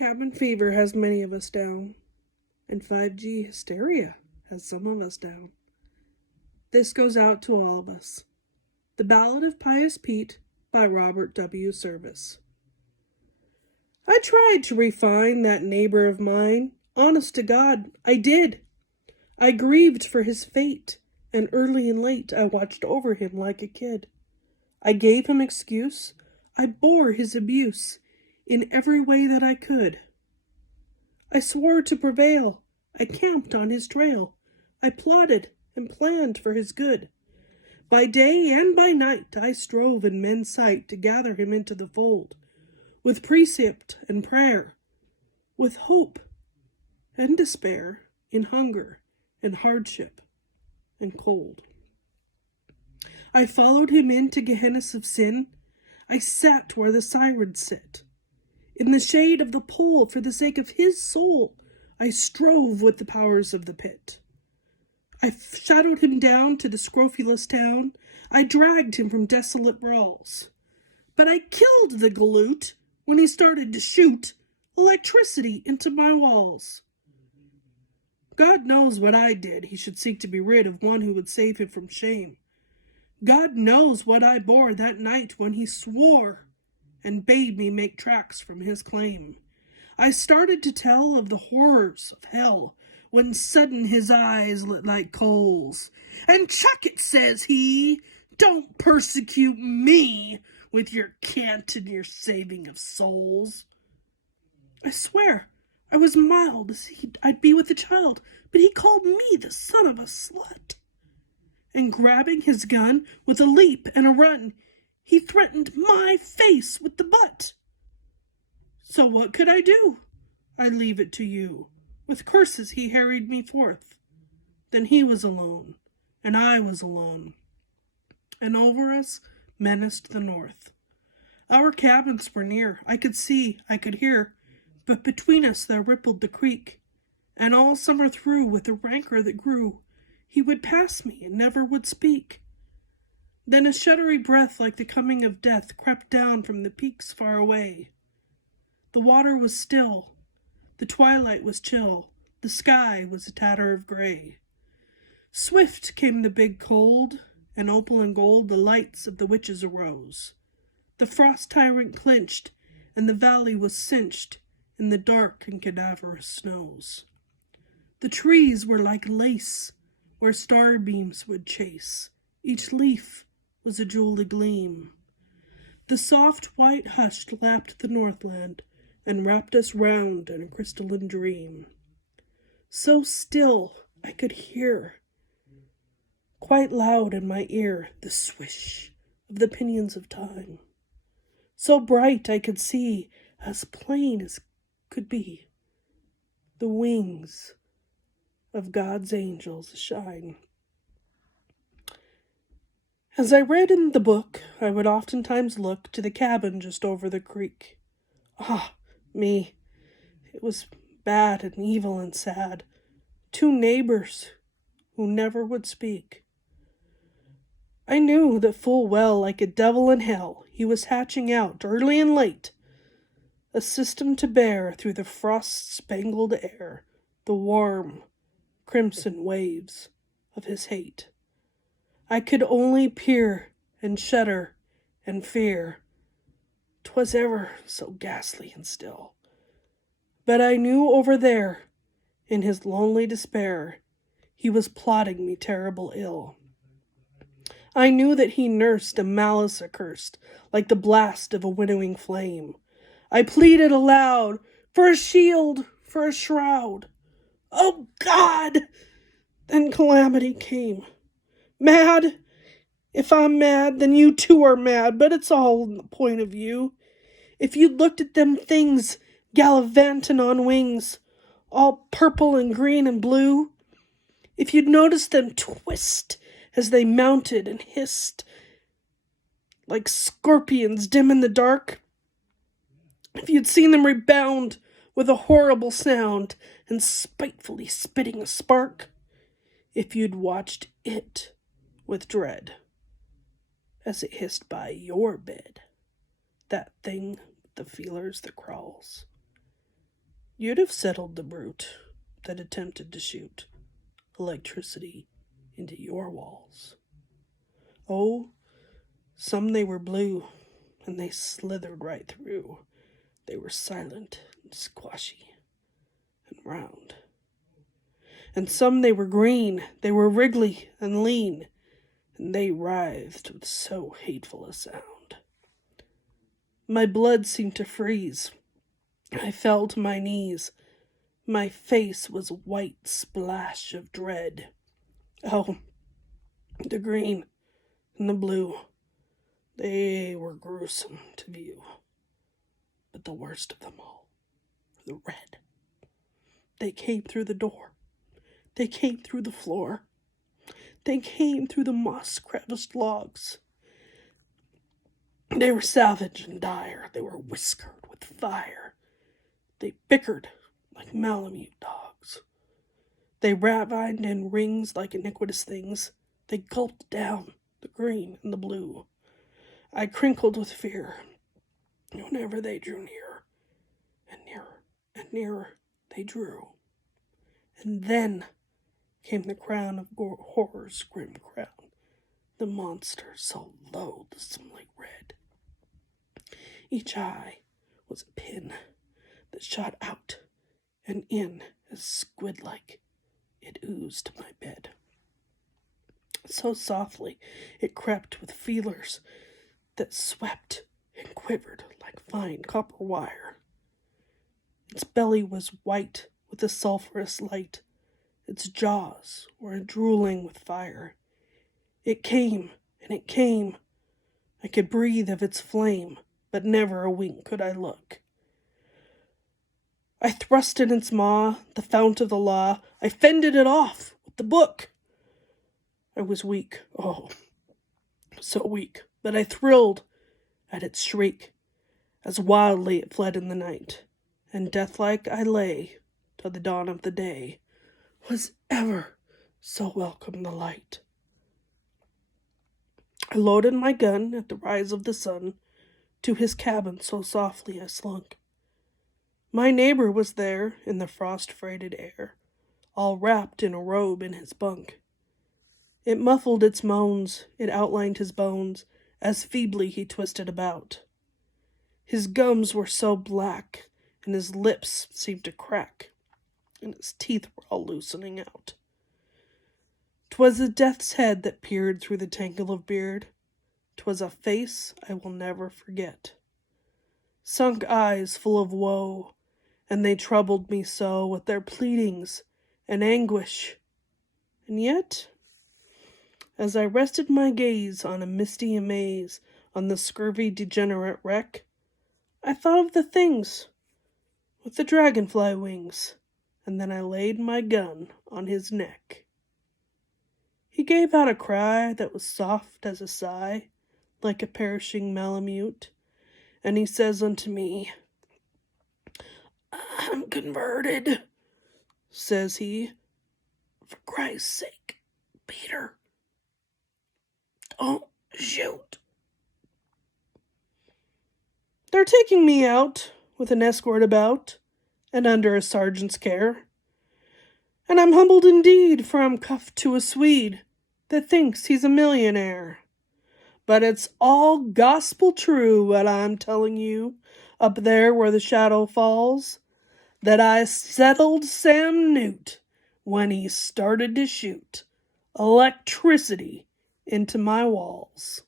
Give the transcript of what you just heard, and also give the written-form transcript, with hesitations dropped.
Cabin fever has many of us down, and 5G hysteria has some of us down. This goes out to all of us. The Ballad of Pious Pete by Robert W. Service. I tried to refine that neighbor of mine. Honest to God, I did. I grieved for his fate, and early and late I watched over him like a kid. I gave him excuse. I bore his abuse in every way that I could. I swore to prevail. I camped on his trail. I plotted and planned for his good. By day and by night I strove in men's sight to gather him into the fold, with precept and prayer, with hope and despair, in hunger and hardship and cold. I followed him into Gehennas of sin. I sat where the sirens sit. In the shade of the pole, for the sake of his soul, I strove with the powers of the pit. I shadowed him down to the scrofulous town. I dragged him from desolate brawls. But I killed the galoot when he started to shoot electricity into my walls. God knows what I did he should seek to be rid of one who would save him from shame. God knows what I bore that night when he swore and bade me make tracks from his claim. I started to tell of the horrors of hell when sudden his eyes lit like coals. And chuck it, says he, don't persecute me with your cant and your saving of souls. I swear I was mild as I'd be with a child, but he called me the son of a slut. And grabbing his gun with a leap and a run, he threatened my face with the butt. So what could I do? I leave it to you. With curses he harried me forth. Then he was alone, and I was alone. And over us menaced the north. Our cabins were near. I could see, I could hear, but between us there rippled the creek. And all summer through, with the rancor that grew, he would pass me and never would speak. Then a shuddery breath like the coming of death crept down from the peaks far away. The water was still, the twilight was chill, the sky was a tatter of gray. Swift came the big cold, and opal and gold the lights of the witches arose. The frost tyrant clinched, and the valley was cinched in the dark and cadaverous snows. The trees were like lace, where starbeams would chase. Each leaf was a jeweled gleam. The soft white hush lapped the northland and wrapped us round in a crystalline dream. So still I could hear, quite loud in my ear, the swish of the pinions of time. So bright I could see, as plain as could be, the wings of God's angels shine. As I read in the book, I would oftentimes look to the cabin just over the creek. Ah, me, it was bad and evil and sad. Two neighbors who never would speak. I knew that full well, like a devil in hell, he was hatching out, early and late, a system to bear through the frost-spangled air the warm, crimson waves of his hate. I could only peer and shudder and fear. 'Twas ever so ghastly and still. But I knew over there, in his lonely despair, he was plotting me terrible ill. I knew that he nursed a malice accursed, like the blast of a winnowing flame. I pleaded aloud for a shield, for a shroud. Oh God! Then calamity came. Mad? If I'm mad, then you too are mad, but it's all in the point of view. If you'd looked at them things gallivanting on wings, all purple and green and blue, if you'd noticed them twist as they mounted and hissed like scorpions dim in the dark, if you'd seen them rebound with a horrible sound and spitefully spitting a spark, if you'd watched it with dread as it hissed by your bed, that thing with the feelers that crawls, You'd have settled the brute that attempted to shoot electricity into your walls. Oh, some they were blue, and they slithered right through. They were silent and squashy and round. And some they were green, they were wriggly and lean, and they writhed with so hateful a sound. My blood seemed to freeze. I fell to my knees. My face was a white splash of dread. Oh, the green and the blue, they were gruesome to view. But the worst of them all were the red. They came through the door. They came through the floor. They came through the moss-crevised logs. They were savage and dire. They were whiskered with fire. They bickered like Malamute dogs. They ravined in rings like iniquitous things. They gulped down the green and the blue. I crinkled with fear whenever they drew near, and nearer and nearer they drew. And then came the crown of horror's grim crown, the monster so loathsomely red. Each eye was a pin that shot out and in as squid-like it oozed to my bed. So softly it crept with feelers that swept and quivered like fine copper wire. Its belly was white with a sulphurous light. Its jaws were drooling with fire. It came, and it came. I could breathe of its flame, but never a wink could I look. I thrust in its maw, the fount of the law. I fended it off with the book. I was weak, oh, so weak, that I thrilled at its shriek, as wildly it fled in the night, and deathlike I lay till the dawn of the day. Was ever so welcome the light? I loaded my gun at the rise of the sun. To his cabin so softly I slunk. My neighbor was there in the frost-freighted air, all wrapped in a robe in his bunk. It muffled its moans, it outlined his bones, as feebly he twisted about. His gums were so black, and his lips seemed to crack, and his teeth were all loosening out. 'Twas a death's head that peered through the tangle of beard. 'Twas a face I will never forget. Sunk eyes full of woe, and they troubled me so with their pleadings and anguish. And yet, as I rested my gaze on a misty amaze on the scurvy degenerate wreck, I thought of the things with the dragonfly wings, and then I laid my gun on his neck. He gave out a cry that was soft as a sigh, like a perishing malamute, and he says unto me, "I'm converted," says he. "For Christ's sake, Peter, don't shoot." They're taking me out with an escort about, and under a sergeant's care. And I'm humbled indeed, for I'm cuffed to a Swede that thinks he's a millionaire. But it's all gospel true what I'm telling you, up there where the shadow falls, that I settled Sam Newt when he started to shoot electricity into my walls.